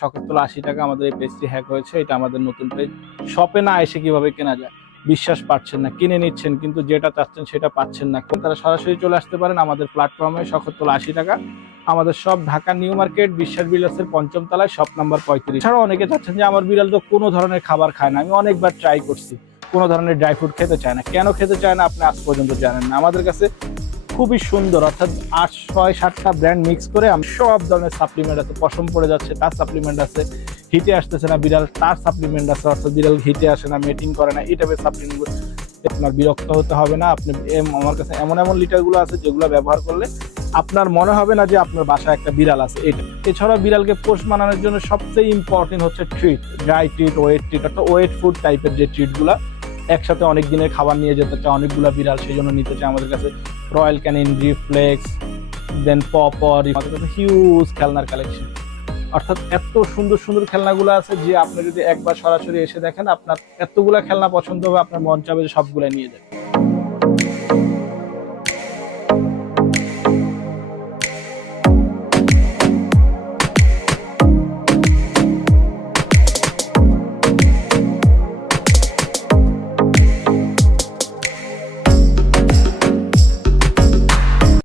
সকতলা আশি টাকা আমাদের এই পেজটি হ্যাক হয়েছে, এটা আমাদের নতুন পেজ শপে না এসে কীভাবে কেনা যায়? বিশ্বাস পাচ্ছেন না, কিনে নিচ্ছেন, কিন্তু যেটা চাচ্ছেন সেটা পাচ্ছেন না। তারা সরাসরি চলে আসতে পারেন আমাদের প্ল্যাটফর্মে সকতলা আশি টাকা। আমাদের সব ঢাকা নিউ মার্কেট, বিশ্বাস বিলাসের পঞ্চম তলায় শপ নাম্বার পঁয়ত্রিশ। এছাড়াও অনেকে চাচ্ছেন যে আমার বিড়াল তো কোনো ধরনের খাবার খায় না, আমি অনেকবার ট্রাই করছি। কোনো ধরনের ড্রাই ফ্রুট খেতে চায় না। কেন খেতে চায় না আপনি আজ পর্যন্ত জানেন না। আমাদের কাছে খুবই সুন্দর, অর্থাৎ আট, ছয়, সাতটা ব্র্যান্ড মিক্স করে আমি সব ধরনের সাপ্লিমেন্ট আছে, পশম পড়ে যাচ্ছে, তার সাপ্লিমেন্ট আছে, হিটে আসতেছে না, বিড়াল তার সাপ্লিমেন্ট আছে, অর্থাৎ বিড়াল হিটে আসে না মেটিং করে না, এই টাইপের সাপ্লিমেন্ট আপনার বিরক্ত হতে হবে না, আপনি আমার কাছে এমন এমন লিটারগুলো আছে যেগুলো ব্যবহার করলে আপনার মনে হবে না যে আপনার বাসায় একটা বিড়াল আছে, এটা। এছাড়া বিড়ালকে পোষ মানানোর জন্য সবচেয়ে ইম্পর্টেন্ট হচ্ছে treat dry treat wet treat অর্থাৎ ওয়েট ফুড টাইপের যে ট্রিটগুলো একসাথে অনেক দিনের খাবার নিয়ে যেতে চায়, অনেকগুলো বিড়াল সেই জন্য নিতে চায় আমাদের কাছে। রয়্যাল ক্যানিন রিফ্লেক্স দেন পপর আমাদের কাছে হিউজ খেলনার কালেকশন অর্থাৎ এত সুন্দর সুন্দর খেলনাগুলো আছে যে আপনি যদি একবার সরাসরি এসে দেখেন, আপনার এতগুলা খেলনা পছন্দ হবে, আপনার মন চাবে সবগুলো নিয়ে যাবে।